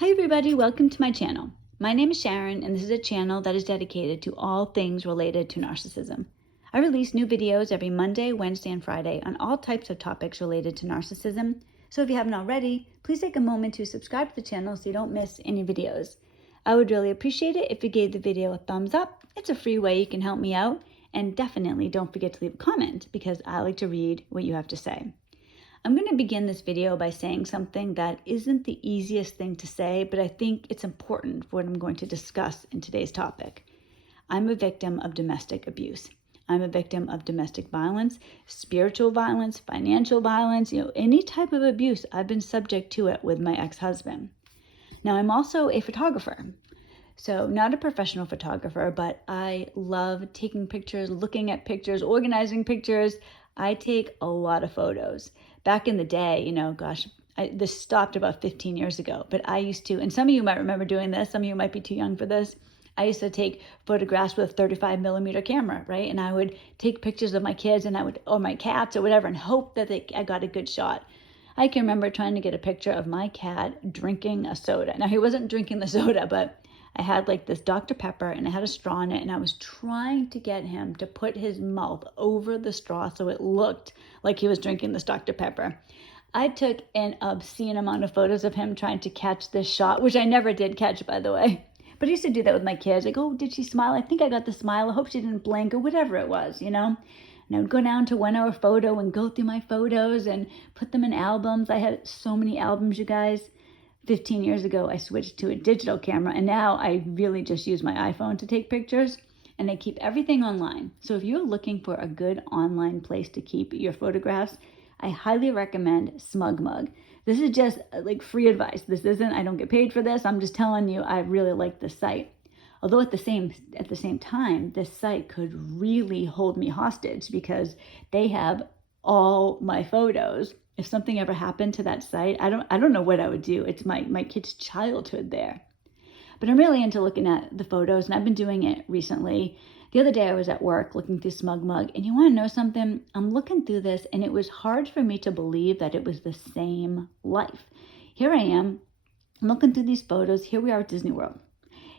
Hi everybody, welcome to my channel. My name is Sharon and this is a channel that is dedicated to all things related to narcissism. I release new videos every Monday, Wednesday, and Friday on all types of topics related to narcissism. So if you haven't already, please take a moment to subscribe to the channel so you don't miss any videos. I would really appreciate it if you gave the video a thumbs up. It's a free way you can help me out, and definitely don't forget to leave a comment because I like to read what you have to say. I'm going to begin this video by saying something that isn't the easiest thing to say, but I think it's important for what I'm going to discuss in today's topic. I'm a victim of domestic abuse. I'm a victim of domestic violence, spiritual violence, financial violence, any type of abuse. I've been subject to it with my ex-husband. Now, I'm also a photographer. So not a professional photographer, but I love taking pictures, looking at pictures, organizing pictures. I take a lot of photos. Back in the day, this stopped about 15 years ago, but I used to, and some of you might remember doing this, some of you might be too young for this. I used to take photographs with a 35 millimeter camera, right? And I would take pictures of my kids or my cats or whatever and hope that I got a good shot. I can remember trying to get a picture of my cat drinking a soda. Now, he wasn't drinking the soda, but I had like this Dr. Pepper and I had a straw in it, and I was trying to get him to put his mouth over the straw so it looked like he was drinking this Dr. Pepper. I took an obscene amount of photos of him trying to catch this shot, which I never did catch, by the way. But I used to do that with my kids. Like, oh, did she smile? I think I got the smile. I hope she didn't blink, or whatever it was, And I would go down to 1 hour photo and go through my photos and put them in albums. I had so many albums, you guys. 15 years ago, I switched to a digital camera, and now I really just use my iPhone to take pictures, and I keep everything online. So if you're looking for a good online place to keep your photographs, I highly recommend SmugMug. This is just like free advice. I don't get paid for this. I'm just telling you, I really like this site. Although at the same time, this site could really hold me hostage because they have all my photos. If something ever happened to that site, I don't know what I would do. It's my kid's childhood there. But I'm really into looking at the photos, and I've been doing it recently. The other day I was at work looking through SmugMug, and you want to know something? I'm looking through this, and it was hard for me to believe that it was the same life. Here I am, I'm looking through these photos. Here we are at Disney World.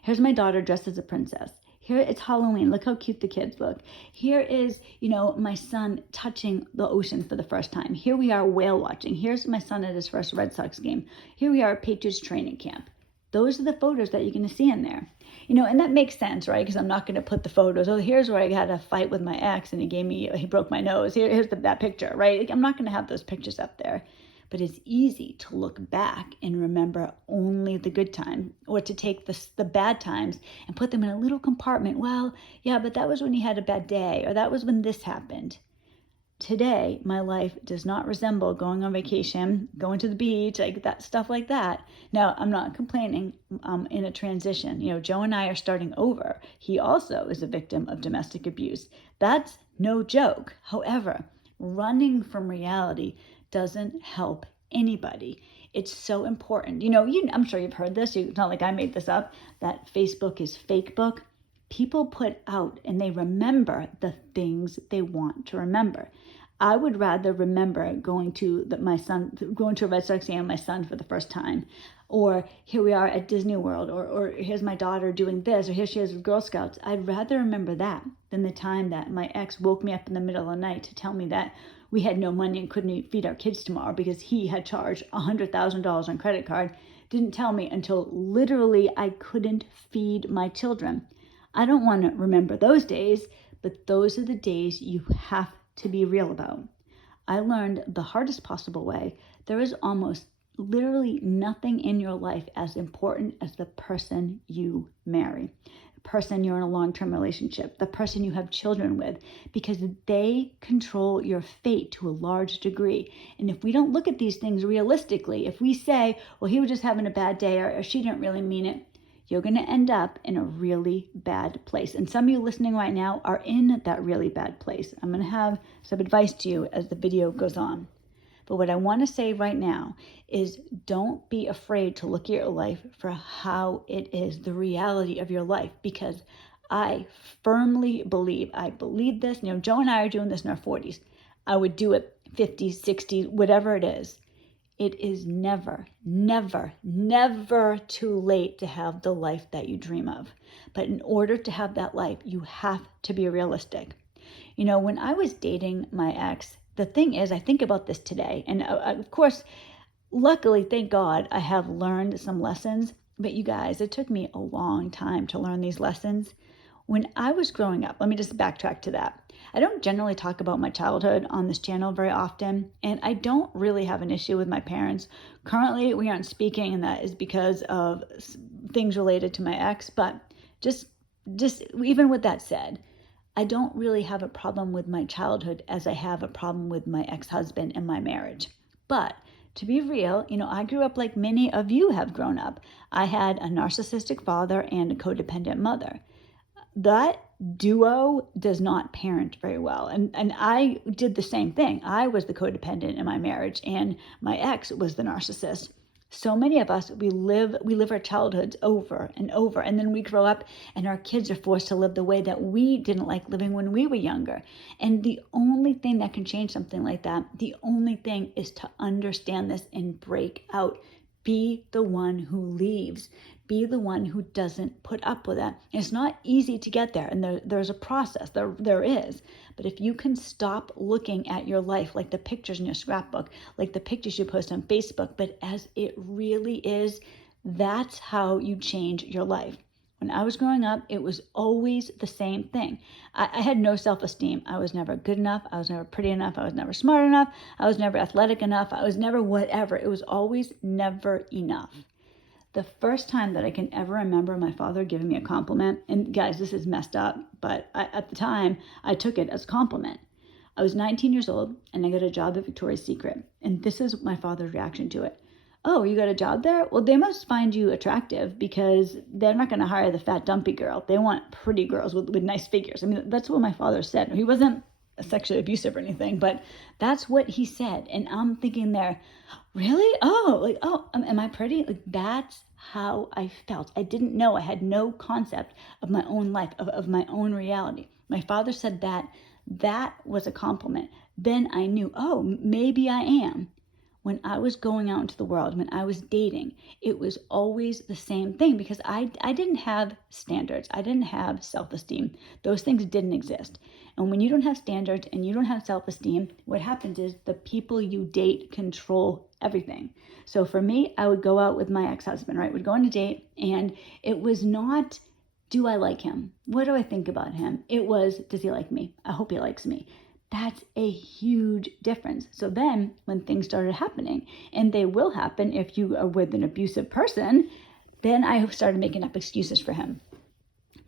Here's my daughter dressed as a princess. Here it's Halloween. Look how cute the kids look. Here is, my son touching the ocean for the first time. Here we are whale watching. Here's my son at his first Red Sox game. Here we are at Patriots training camp. Those are the photos that you're going to see in there. And that makes sense, right? Because I'm not going to put the photos. Oh, here's where I had a fight with my ex and he broke my nose. Here's that picture, right? I'm not going to have those pictures up there. But it's easy to look back and remember only the good time, or to take the bad times and put them in a little compartment. Well, yeah, but that was when you had a bad day, or that was when this happened. Today, my life does not resemble going on vacation, going to the beach, like that stuff like that. Now, I'm not complaining. I'm in a transition. Joe and I are starting over. He also is a victim of domestic abuse. That's no joke. However, running from reality doesn't help anybody. It's so important. I'm sure you've heard this. It's not like I made this up, that Facebook is fake book. People put out and they remember the things they want to remember. I would rather remember going to a Red Sox game with my son for the first time, or here we are at Disney World, or here's my daughter doing this, or here she is with Girl Scouts. I'd rather remember that than the time that my ex woke me up in the middle of the night to tell me that we had no money and couldn't feed our kids tomorrow because he had charged $100,000 on credit card. Didn't tell me until literally I couldn't feed my children. I don't want to remember those days, but those are the days you have to be real about. I learned the hardest possible way. There is almost literally nothing in your life as important as the person you marry, the person you're in a long-term relationship, the person you have children with, because they control your fate to a large degree. And if we don't look at these things realistically, if we say, well, he was just having a bad day, or she didn't really mean it, you're going to end up in a really bad place. And some of you listening right now are in that really bad place. I'm going to have some advice to you as the video goes on. But what I want to say right now is don't be afraid to look at your life for how it is, the reality of your life, because I firmly believe this. Joe and I are doing this in our 40s. I would do it 50s, 60s, whatever it is. it is never, never, never too late to have the life that you dream of. But in order to have that life, you have to be realistic. When I was dating my ex, the thing is, I think about this today, and of course, luckily, thank God, I have learned some lessons. But you guys, it took me a long time to learn these lessons. When I was growing up, let me just backtrack to that. I don't generally talk about my childhood on this channel very often, and I don't really have an issue with my parents. Currently, we aren't speaking, and that is because of things related to my ex. But just even with that said, I don't really have a problem with my childhood as I have a problem with my ex-husband and my marriage. But to be real, I grew up like many of you have grown up. I had a narcissistic father and a codependent mother. That duo does not parent very well. And I did the same thing. I was the codependent in my marriage, and my ex was the narcissist. So many of us, we live our childhoods over and over, and then we grow up and our kids are forced to live the way that we didn't like living when we were younger. And the only thing that can change something like that, the only thing is to understand this and break out. Be the one who leaves. Be the one who doesn't put up with it. It's not easy to get there, and there's a process. There is. But if you can stop looking at your life like the pictures in your scrapbook, like the pictures you post on Facebook, but as it really is, that's how you change your life. When I was growing up, it was always the same thing. I had no self-esteem. I was never good enough. I was never pretty enough. I was never smart enough. I was never athletic enough. I was never whatever. It was always never enough. The first time that I can ever remember my father giving me a compliment, and guys, this is messed up, but at the time, I took it as a compliment. I was 19 years old, and I got a job at Victoria's Secret, and this is my father's reaction to it. Oh, you got a job there? Well, they must find you attractive because they're not going to hire the fat, dumpy girl. They want pretty girls with nice figures. I mean, that's what my father said. He wasn't sexually abusive or anything, but that's what he said. And I'm thinking there, really? Am I pretty? Like, that's how I felt. I didn't know. I had no concept of my own life, of my own reality. My father said that was a compliment. Then I knew, oh, maybe I am. When I was going out into the world, when I was dating, it was always the same thing because I didn't have standards. I didn't have self-esteem. Those things didn't exist. And when you don't have standards and you don't have self-esteem, what happens is the people you date control everything. So for me, I would go out with my ex-husband, right? We'd go on a date, and it was not, do I like him? What do I think about him? It was, does he like me? I hope he likes me. That's a huge difference. So then when things started happening, and they will happen if you are with an abusive person, then I started making up excuses for him.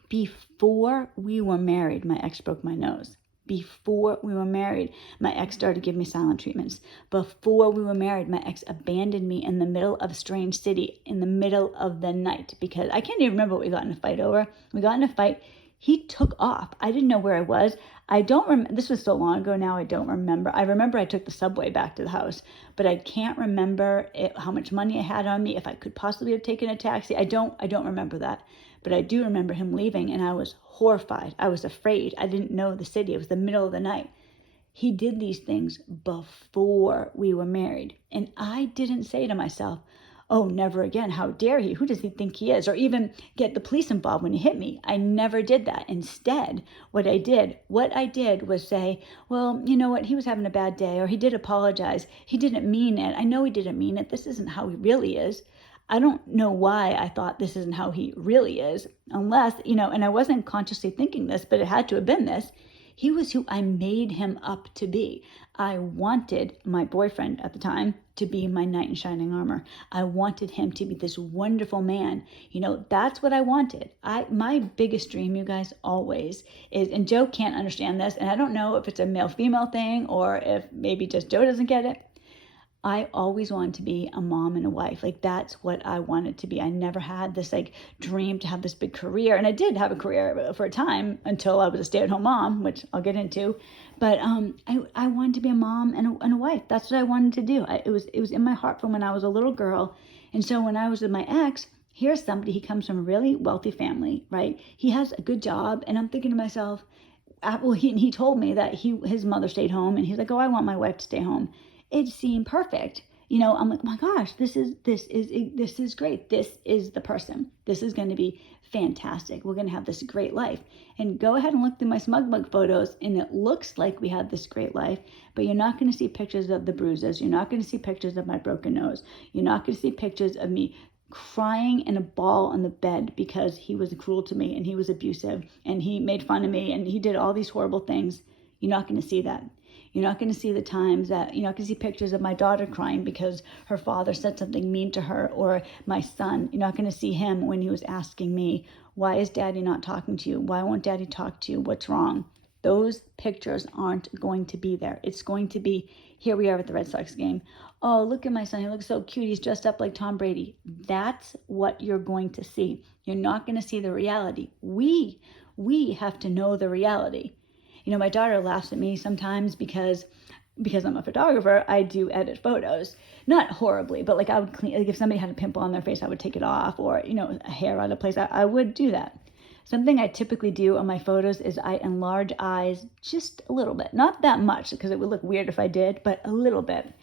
Before we were married, my ex broke my nose. Before we were married, my ex started giving me silent treatments. Before we were married, my ex abandoned me in the middle of a strange city in the middle of the night because I can't even remember what we got in a fight over. We got in a fight. He took off. I didn't know where I was. I don't remember. This was so long ago now, I don't remember. I remember I took the subway back to the house, but I can't remember how much money I had on me, if I could possibly have taken a taxi. I don't remember that. But I do remember him leaving, and I was horrified. I was afraid. I didn't know the city. It was the middle of the night. He did these things before we were married. And I didn't say to myself, oh, never again. How dare he? Who does he think he is? Or even get the police involved when he hit me. I never did that. Instead, what I did was say, well, you know what? He was having a bad day, or he did apologize. He didn't mean it. I know he didn't mean it. This isn't how he really is. I don't know why I thought this isn't how he really is, unless, and I wasn't consciously thinking this, but it had to have been this. He was who I made him up to be. I wanted my boyfriend at the time to be my knight in shining armor. I wanted him to be this wonderful man. That's what I wanted. My biggest dream, you guys, always is, and Joe can't understand this, and I don't know if it's a male-female thing or if maybe just Joe doesn't get it. I always wanted to be a mom and a wife. Like, that's what I wanted to be. I never had this dream to have this big career. And I did have a career for a time until I was a stay-at-home mom, which I'll get into. But I wanted to be a mom and a wife. That's what I wanted to do. It was in my heart from when I was a little girl. And so when I was with my ex, here's somebody, he comes from a really wealthy family, right? He has a good job. And I'm thinking to myself, well, he told me that his mother stayed home. And he's like, oh, I want my wife to stay home. It seemed perfect. I'm like, oh my gosh, this is great. This is the person. This is going to be fantastic. We're going to have this great life. And go ahead and look through my smug mug photos, and it looks like we had this great life, but you're not going to see pictures of the bruises. You're not going to see pictures of my broken nose. You're not going to see pictures of me crying in a ball on the bed because he was cruel to me and he was abusive and he made fun of me and he did all these horrible things. You're not going to see that. You're not going to see the times that, you're not going to see pictures of my daughter crying because her father said something mean to her, or my son. You're not going to see him when he was asking me, why is daddy not talking to you? Why won't daddy talk to you? What's wrong? Those pictures aren't going to be there. It's going to be, here we are at the Red Sox game. Oh, look at my son. He looks so cute. He's dressed up like Tom Brady. That's what you're going to see. You're not going to see the reality. We have to know the reality. My daughter laughs at me sometimes because I'm a photographer. I do edit photos, not horribly, but like I would clean, like if somebody had a pimple on their face, I would take it off, or, a hair out of place. I would do that. Something I typically do on my photos is I enlarge eyes just a little bit, not that much because it would look weird if I did, but a little bit.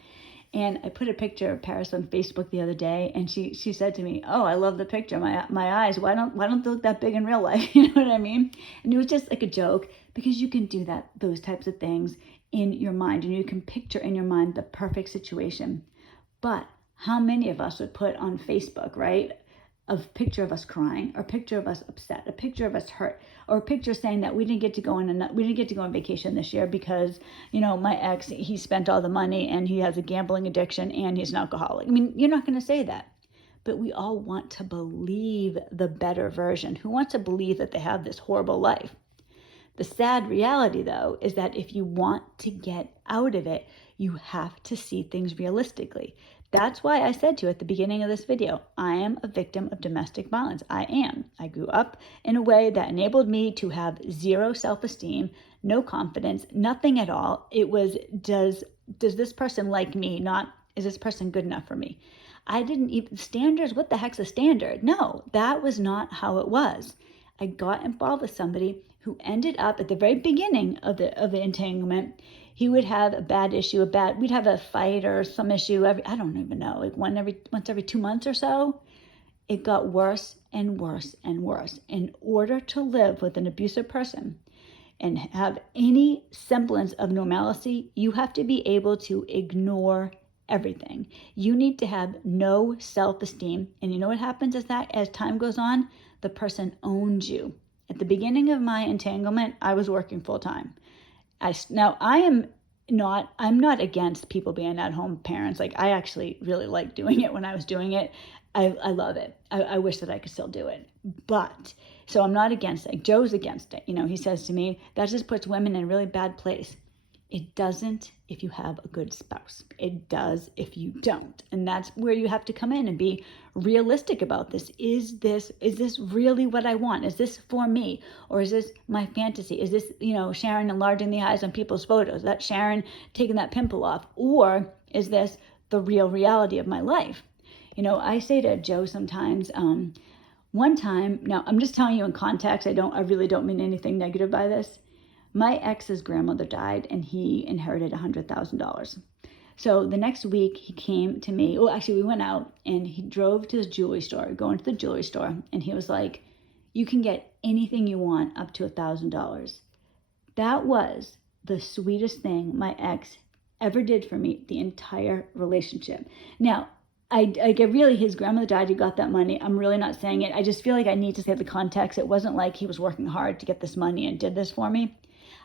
And I put a picture of Paris on Facebook the other day, and she said to me, "Oh, I love the picture. My eyes. Why don't they look that big in real life?" You know what I mean? And it was just like a joke, because you can do those types of things in your mind, and you can picture in your mind the perfect situation. But how many of us would put on Facebook, right, a picture of us crying, or a picture of us upset, a picture of us hurt, or a picture saying that we didn't get to go on vacation this year because, my ex, he spent all the money and he has a gambling addiction and he's an alcoholic. I mean, you're not going to say that. But we all want to believe the better version. Who wants to believe that they have this horrible life? The sad reality, though, is that if you want to get out of it, you have to see things realistically. That's why I said to you at the beginning of this video, I am a victim of domestic violence. I am. I grew up in a way that enabled me to have zero self-esteem, no confidence, nothing at all. It was, does this person like me? Not, is this person good enough for me? I didn't even, standards, what the heck's a standard? No, that was not how it was. I got involved with somebody who ended up at the very beginning of the entanglement. He would have a bad issue, we'd have a fight or some issue I don't even know, like once every 2 months or so. It got worse and worse and worse. In order to live with an abusive person and have any semblance of normalcy, you have to be able to ignore everything. You need to have no self-esteem. And you know what happens is that as time goes on, the person owns you. At the beginning of my entanglement, I was working full time. I'm not against people being at-home parents. Like, I actually really liked doing it when I was doing it. I love it. I wish that I could still do it. But, so I'm not against it. Joe's against it. He says to me, that just puts women in a really bad place. It doesn't if you have a good spouse. It does if you don't. And that's where you have to come in and be realistic about this. Is this really what I want? Is this for me? Or is this my fantasy? Is this, Sharon enlarging the eyes on people's photos? Is that Sharon taking that pimple off? Or is this the real reality of my life? I say to Joe sometimes, one time, now I'm just telling you in context, I really don't mean anything negative by this. My ex's grandmother died and he inherited $100,000. So the next week he came to me. Well, actually we went out and he drove to his jewelry store, going to the jewelry store. And he was like, you can get anything you want up to $1,000. That was the sweetest thing my ex ever did for me the entire relationship. Now, I get really, his grandmother died, he got that money. I'm really not saying it. I just feel like I need to say the context. It wasn't like he was working hard to get this money and did this for me.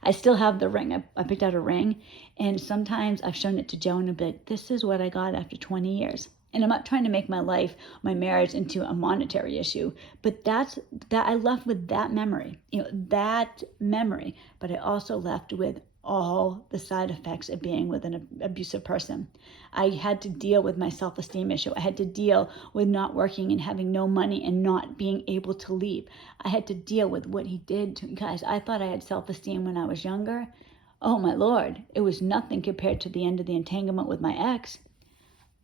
I still have the ring. I picked out a ring, and sometimes I've shown it to Joe and I'll be like, this is what I got after 20 years. And I'm not trying to make my life, my marriage into a monetary issue, but that I left with that memory, that memory. But I also left with all the side effects of being with an abusive person. I had to deal with my self-esteem issue. I had to deal with not working and having no money and not being able to leave. I had to deal with what he did to me. Guys, I thought I had self-esteem when I was younger. Oh my Lord, it was nothing compared to the end of the entanglement with my ex.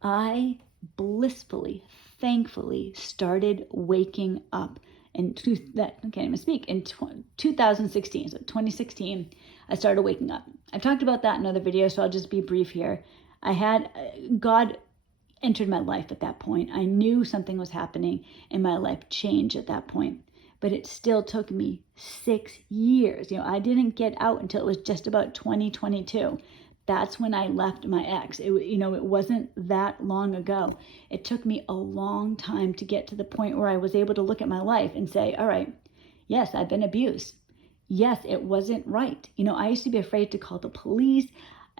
I blissfully, thankfully started waking up in 2016. So 2016, I started waking up. I've talked about that in other videos, so I'll just be brief here. I had God entered my life at that point. I knew something was happening and my life changed at that point. But it still took me 6 years. I didn't get out until it was just about 2022. That's when I left my ex. It wasn't that long ago. It took me a long time to get to the point where I was able to look at my life and say, all right, yes, I've been abused. Yes, it wasn't right. I used to be afraid to call the police.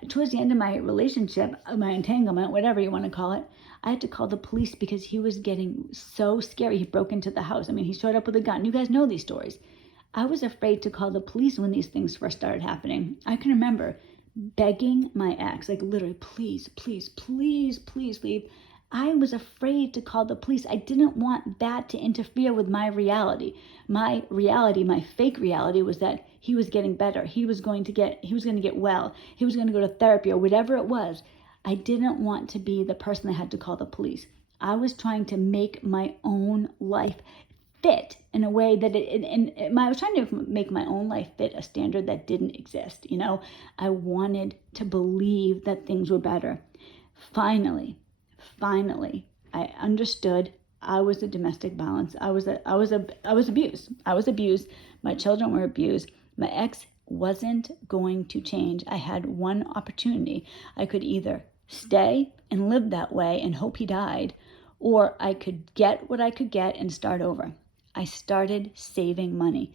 Towards the end of my relationship, my entanglement, whatever you want to call it, I had to call the police because he was getting so scary. He broke into the house. He showed up with a gun. You guys know these stories. I was afraid to call the police when these things first started happening. I can remember begging my ex, like literally, please, please, please, please leave. I was afraid to call the police. I didn't want that to interfere with my reality. My reality, my fake reality, was that he was getting better. He was going to get well. He was going to go to therapy or whatever it was. I didn't want to be the person that had to call the police. I was trying to make my own life fit in a way that I was trying to make my own life fit a standard that didn't exist. I wanted to believe that things were better. Finally, I understood I was a domestic violence. I was abused. I was abused. My children were abused. My ex wasn't going to change. I had one opportunity. I could either stay and live that way and hope he died, or I could get what I could get and start over. I started saving money.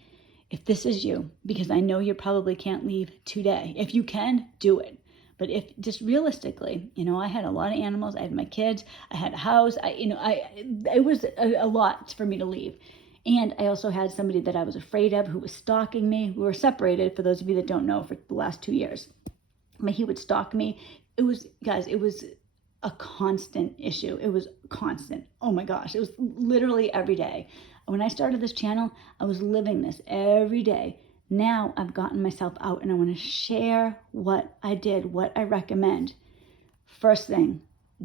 If this is you, because I know you probably can't leave today. If you can, do it. But if just realistically, I had a lot of animals. I had my kids. I had a house. It was a lot for me to leave. And I also had somebody that I was afraid of who was stalking me. We were separated, for those of you that don't know, for the last 2 years. But he would stalk me. It was a constant issue. It was constant. Oh my gosh. It was literally every day. When I started this channel, I was living this every day. Now I've gotten myself out and I want to share what I did, what I recommend. First thing,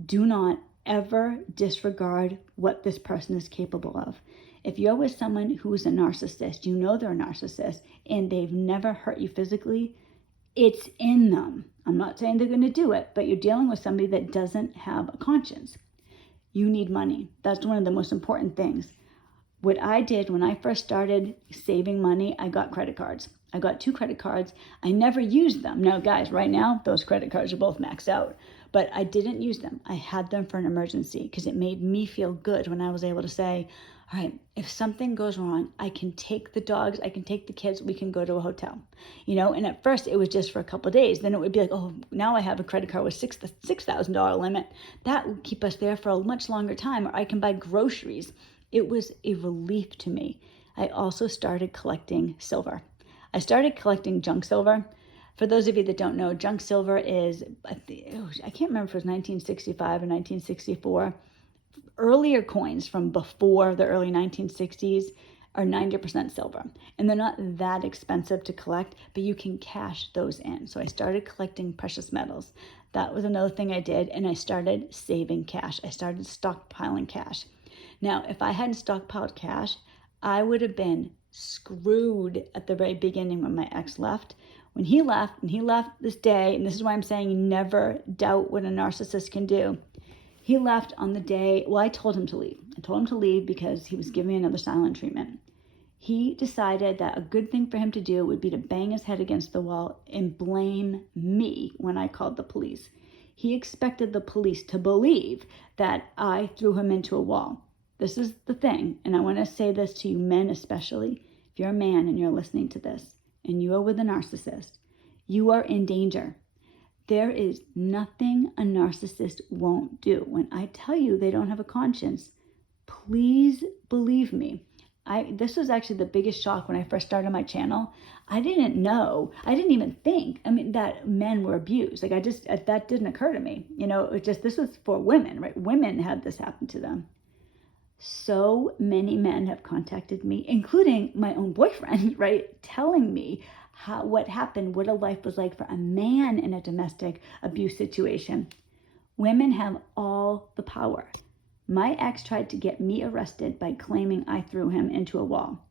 do not ever disregard what this person is capable of. If you're with someone who is a narcissist, they're a narcissist and they've never hurt you physically, it's in them. I'm not saying they're going to do it, but you're dealing with somebody that doesn't have a conscience. You need money. That's one of the most important things. What I did when I first started saving money, I got credit cards. I got 2 credit cards. I never used them. Now, guys, right now, those credit cards are both maxed out, but I didn't use them. I had them for an emergency because it made me feel good when I was able to say, all right, if something goes wrong, I can take the dogs, I can take the kids, we can go to a hotel. And at first it was just for a couple of days. Then it would be like, oh, now I have a credit card with $6,000 limit. That would keep us there for a much longer time, or I can buy groceries. It was a relief to me. I also started collecting silver. I started collecting junk silver. For those of you that don't know, junk silver is, I can't remember if it was 1965 or 1964. Earlier coins from before the early 1960s are 90% silver. And they're not that expensive to collect, but you can cash those in. So I started collecting precious metals. That was another thing I did. And I started saving cash. I started stockpiling cash. Now, if I hadn't stockpiled cash, I would have been screwed at the very beginning when my ex left. When he left, and he left this day, and this is why I'm saying you never doubt what a narcissist can do. He left on the day, I told him to leave. I told him to leave because he was giving me another silent treatment. He decided that a good thing for him to do would be to bang his head against the wall and blame me when I called the police. He expected the police to believe that I threw him into a wall. This is the thing, and I want to say this to you men especially. If you're a man and you're listening to this, and you are with a narcissist, you are in danger. There is nothing a narcissist won't do. When I tell you they don't have a conscience, please believe me. This was actually the biggest shock when I first started my channel. I didn't even think, that men were abused. That didn't occur to me. This was for women, right? Women had this happen to them. So many men have contacted me, including my own boyfriend, right? Telling me what happened, what a life was like for a man in a domestic abuse situation. Women have all the power. My ex tried to get me arrested by claiming I threw him into a wall.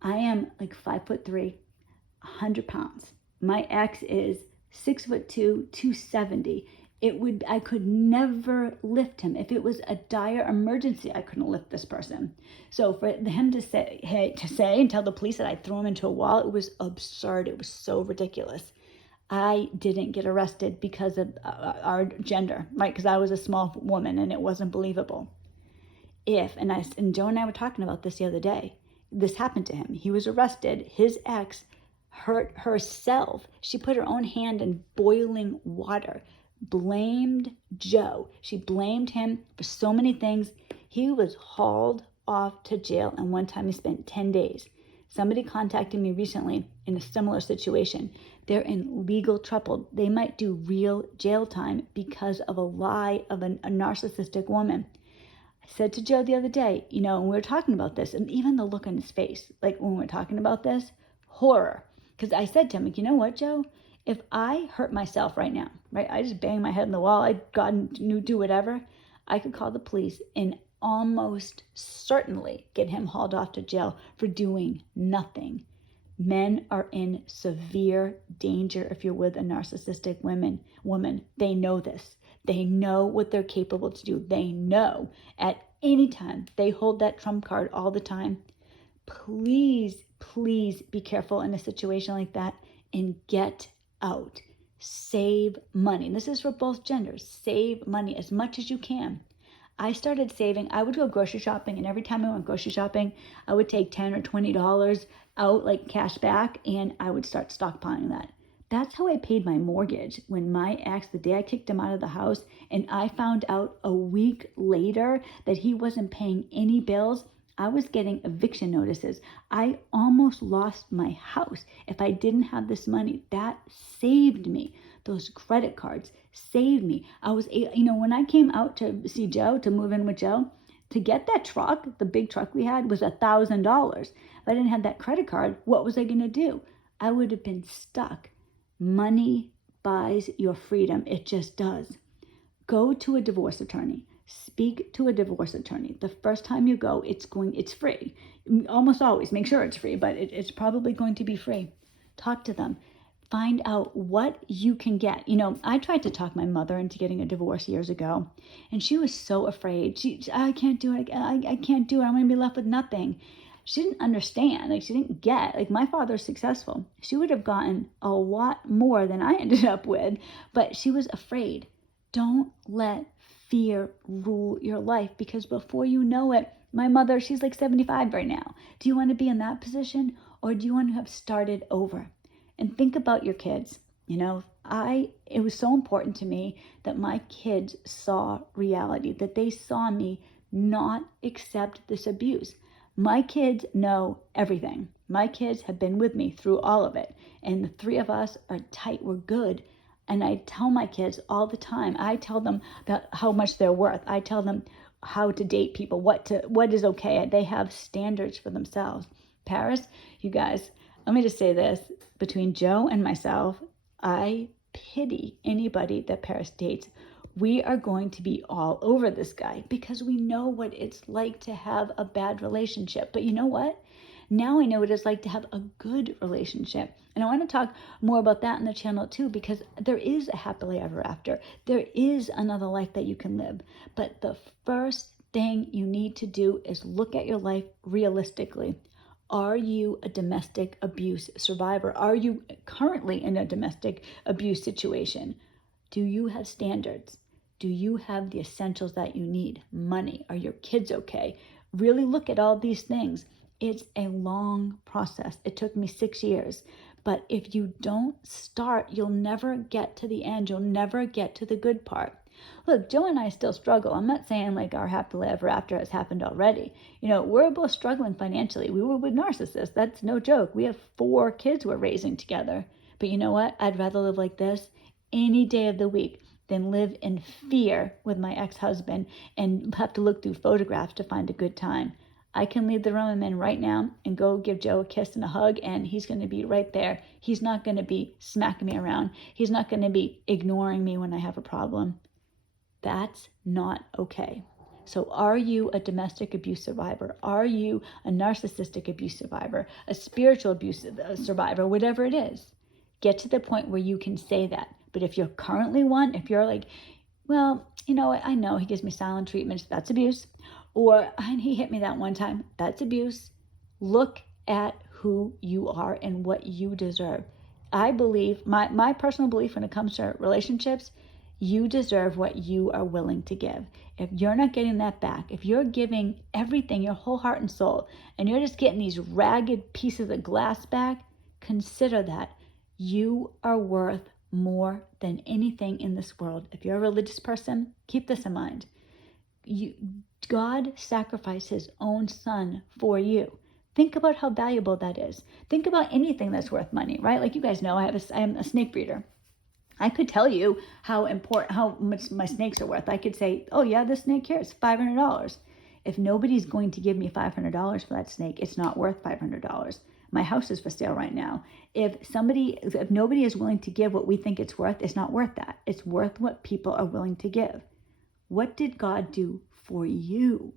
I am like 5'3", 100 pounds. My ex is 6'2", 270. I could never lift him. If it was a dire emergency, I couldn't lift this person. So for him to say and tell the police that I threw him into a wall, it was absurd. It was so ridiculous. I didn't get arrested because of our gender, right? Because I was a small woman and it wasn't believable. And Joe and I were talking about this the other day. This happened to him. He was arrested. His ex hurt herself. She put her own hand in boiling water, blamed Joe. She blamed him for so many things. He was hauled off to jail, and one time he spent 10 days. Somebody contacted me recently in a similar situation. They're in legal trouble. They might do real jail time because of a lie of a narcissistic woman. I said to Joe the other day, and we were talking about this, and even the look on his face, like when we were talking about this, horror. Because I said to him, you know what, Joe? If I hurt myself right now, right, I just bang my head on the wall, God knew, do whatever, I could call the police and almost certainly get him hauled off to jail for doing nothing. Men are in severe danger if you're with a narcissistic woman. They know this. They know what they're capable to do. They know at any time. They hold that trump card all the time. Please, please be careful in a situation like that and get out. Save money. And this is for both genders. Save money as much as you can. I started saving. I would go grocery shopping, and every time I went grocery shopping, I would take $10 or $20 out, like cash back, and I would start stockpiling that. That's how I paid my mortgage when my ex, the day I kicked him out of the house, and I found out a week later that he wasn't paying any bills. I was getting eviction notices. I almost lost my house if I didn't have this money. That saved me. Those credit cards saved me. I was, when I came out to see Joe, to move in with Joe, to get that truck, the big truck we had, was $1,000. If I didn't have that credit card, what was I going to do? I would have been stuck. Money buys your freedom. It just does. Go to a divorce attorney. Speak to a divorce attorney. The first time you go, it's free. Almost always. Make sure it's free, but it's probably going to be free. Talk to them. Find out what you can get. I tried to talk my mother into getting a divorce years ago, and she was so afraid. I can't do it. I can't do it. I'm going to be left with nothing. She didn't understand. She didn't get. My father's successful. She would have gotten a lot more than I ended up with, but she was afraid. Don't let fear rule your life, because before you know it, my mother, she's like 75 right now. Do you want to be in that position, or do you want to have started over? And think about your kids. It was so important to me that my kids saw reality, that they saw me not accept this abuse. My kids know everything. My kids have been with me through all of it. And the three of us are tight. We're good. And I tell my kids all the time. I tell them about how much they're worth. I tell them how to date people, what is okay. They have standards for themselves. Paris, you guys, let me just say this. Between Joe and myself, I pity anybody that Paris dates. We are going to be all over this guy because we know what it's like to have a bad relationship. But you know what? Now I know what it's like to have a good relationship. And I want to talk more about that on the channel too, because there is a happily ever after. There is another life that you can live. But the first thing you need to do is look at your life realistically. Are you a domestic abuse survivor? Are you currently in a domestic abuse situation? Do you have standards? Do you have the essentials that you need? Money? Are your kids okay? Really look at all these things. It's a long process. It took me 6 years. But if you don't start, you'll never get to the end. You'll never get to the good part. Look, Joe and I still struggle. I'm not saying our happily ever after has happened already. We're both struggling financially. We were with narcissists. That's no joke. We have 4 kids we're raising together. But you know what? I'd rather live like this any day of the week than live in fear with my ex-husband and have to look through photographs to find a good time. I can leave the room I'm in right now and go give Joe a kiss and a hug, and he's going to be right there. He's not going to be smacking me around. He's not going to be ignoring me when I have a problem. That's not okay. So are you a domestic abuse survivor? Are you a narcissistic abuse survivor? A spiritual abuse survivor? Whatever it is. Get to the point where you can say that. But if you're currently one, if you're like, well, you know what, I know he gives me silent treatments, that's abuse. Or he hit me that one time, that's abuse. Look at who you are and what you deserve. I believe, my personal belief when it comes to relationships, you deserve what you are willing to give. If you're not getting that back, if you're giving everything, your whole heart and soul, and you're just getting these ragged pieces of glass back, consider that you are worth more than anything in this world. If you're a religious person, keep this in mind. God sacrificed his own son for you. Think about how valuable that is. Think about anything that's worth money, right? Like you guys know, I am a snake breeder. I could tell you how much my snakes are worth. I could say, oh yeah, this snake here is $500. If nobody's going to give me $500 for that snake, it's not worth $500. My house is for sale right now. If nobody is willing to give what we think it's worth, it's not worth that. It's worth what people are willing to give. What did God do for you?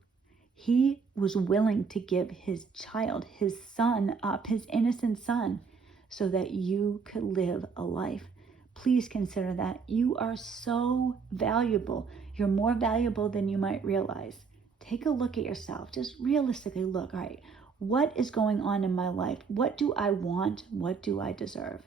He was willing to give his child, his son up, his innocent son, so that you could live a life. Please consider that. You are so valuable. You're more valuable than you might realize. Take a look at yourself. Just realistically look, all right, what is going on in my life? What do I want? What do I deserve?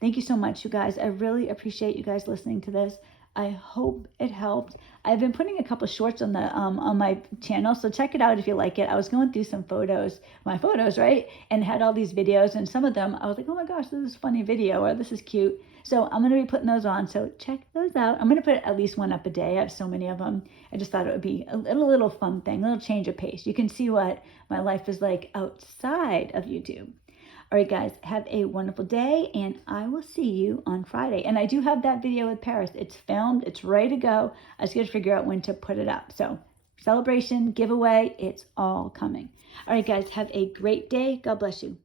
Thank you so much, you guys. I really appreciate you guys listening to this. I hope it helped. I've been putting a couple shorts on my channel, so check it out if you like it. I was going through some my photos, right? And had all these videos, and some of them I was like, oh my gosh, this is a funny video, or this is cute. So I'm going to be putting those on, so check those out. I'm going to put at least one up a day. I have so many of them. I just thought it would be a little fun thing, a little change of pace. You can see what my life is like outside of YouTube. All right, guys, have a wonderful day, and I will see you on Friday. And I do have that video with Paris. It's filmed. It's ready to go. I just got to figure out when to put it up. So celebration, giveaway, it's all coming. All right, guys, have a great day. God bless you.